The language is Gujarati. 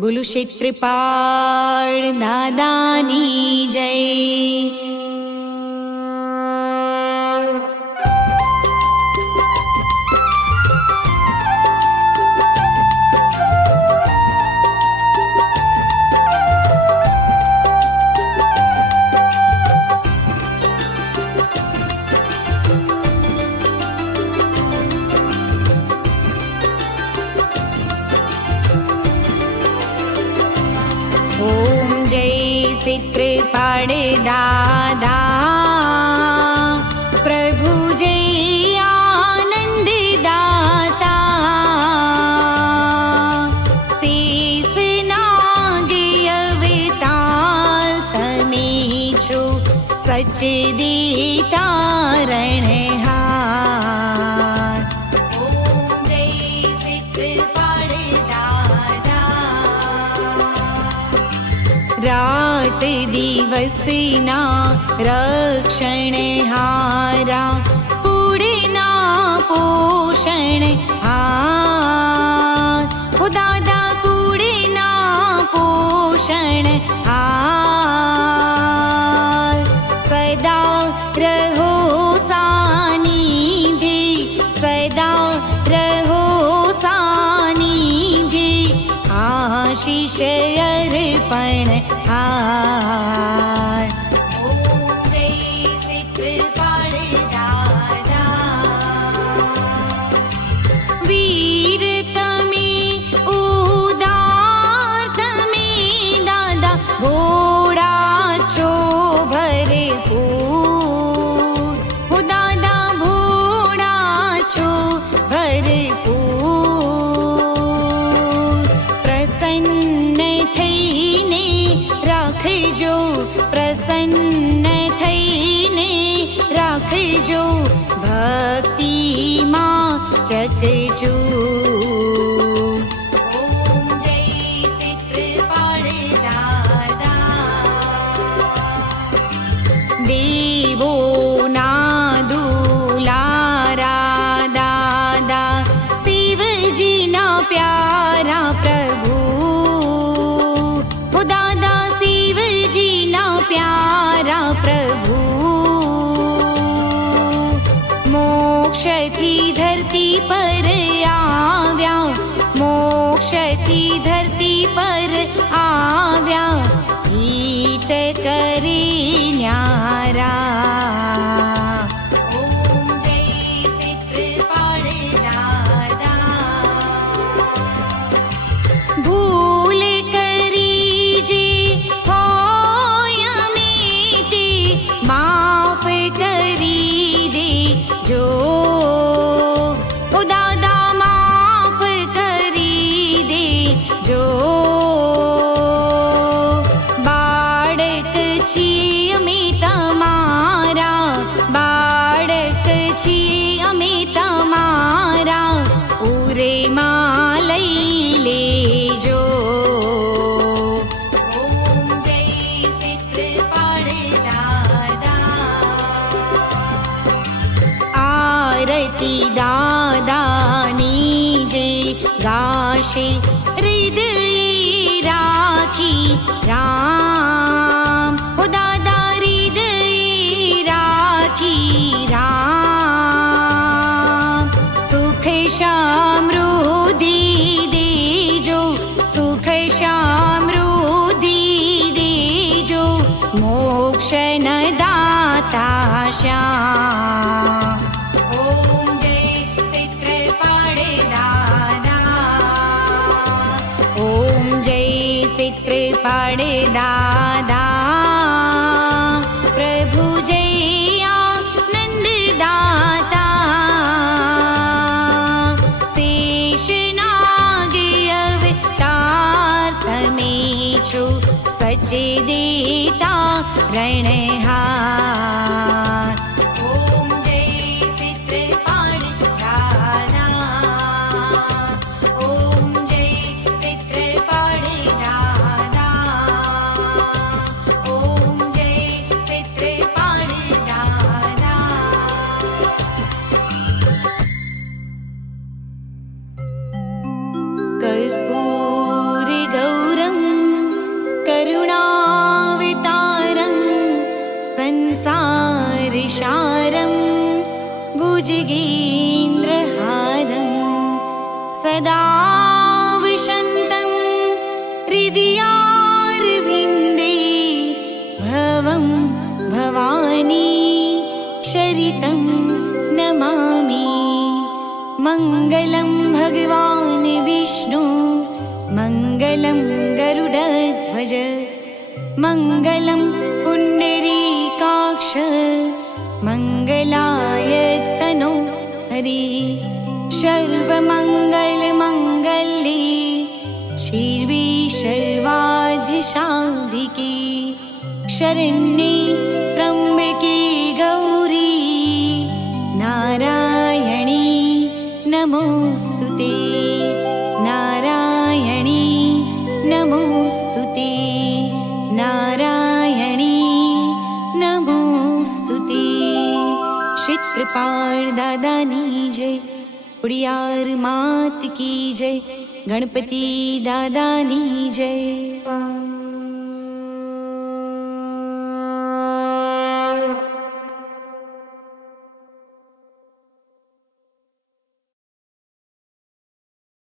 બોલો ક્ષેત્રપાળ દાદાની જય. ક્ષેત્રપાળ દાદા પ્રભુ જય આનંદ દાતા. શેષ નાગ અવતાર તમે છો સચદેતા રણહાર. ઓમ જય ક્ષેત્રપાળ દાદા. રાત દિવસના રક્ષણ હારા કુળના પોષણ હાર. હો દાદા કુળના પોષણ હાર. સદા રહો સાનિધે, સદા રહો સાનિધે, આશીષ અર્પણ હાર. ઓમ જય ક્ષેત્રપાળ દાદા. વીર તમે ઉદાર તમે દાદા, ભોળા છો ભરપૂર. હો દાદા ભોળા છો ભરપૂર. પ્રસન્ન થઈને રાખજો, પ્રસન્ન થઈને રાખજો, ભક્તિમાં ચકચૂર. ઓમ જય ક્ષેત્રપાળ દાદા. દેવોના દુલારા દાદા, શિવજીના પ્યારા પ્રભુ. હો દાદા શિવજીના પ્યારા પ્રભુ. મોક્ષથી ધરતી પર આવ્યા, મોક્ષથી ધરતી પર આવ્યા, હિત કરી ન્યારા. ઓમ જય ક્ષેત્રપાળ દાદા. ભૂલ કરી જે હોય અમે તે માફ કરી દેજો. ઓ દાદા માફ કરી દેજો. બાળક છીએ અમે તમારા, બાળક છીએ અમે તમારા, ઉરેમાં લઈ લેજો. ઓમ જય ક્ષેત્રપાળ દાદા. આરતી દાદાની જય ગાશે હૃદય રાખી રામ. હો દાદા હૃદય રાખી રામ. સુખ સમૃદ્ધિ દેજો, સુખ સમૃદ્ધિ દેજો, મોક્ષ ન દાતા શ્યામ. ઓમ જય ક્ષેત્રપાળ દાદા. ઓમ જય ક્ષેત્રપાળ દાદા. પ્રભુ જય આનંદ દાતા. શેષ નાગ અવતાર તમે છો સચદેતા રણહાર. ઓમ જય ક્ષેત્રપાળ દાદા. ઓમ જય ક્ષેત્રપાળ દાદા. ઓમ જય ક્ષેત્રપાળ દાદા. કર્પૂર ગૌર भुजगेन्द्रहारं सदा विशन्तं हृदयारविन्दे भवं भवानी शरितं नमामि। मङ्गलं भगवान् विष्णु मङ्गलं गरुडध्वज मङ्गलं पुण्डरीकाक्ष मङ्गलाय तनो हरि। सर्वमङ्गलमङ्गल्ये शिवे सर्वाधिसाधिके शरण्ये त्र्यम्बके गौरी नारायणी नमोस्तुते नारायणी नमोस्तुते नारायणी नमोस्तुते। क्षेत्रपाल दादानी जय, उड़ियार मात की जय, गणपति दादानी जय।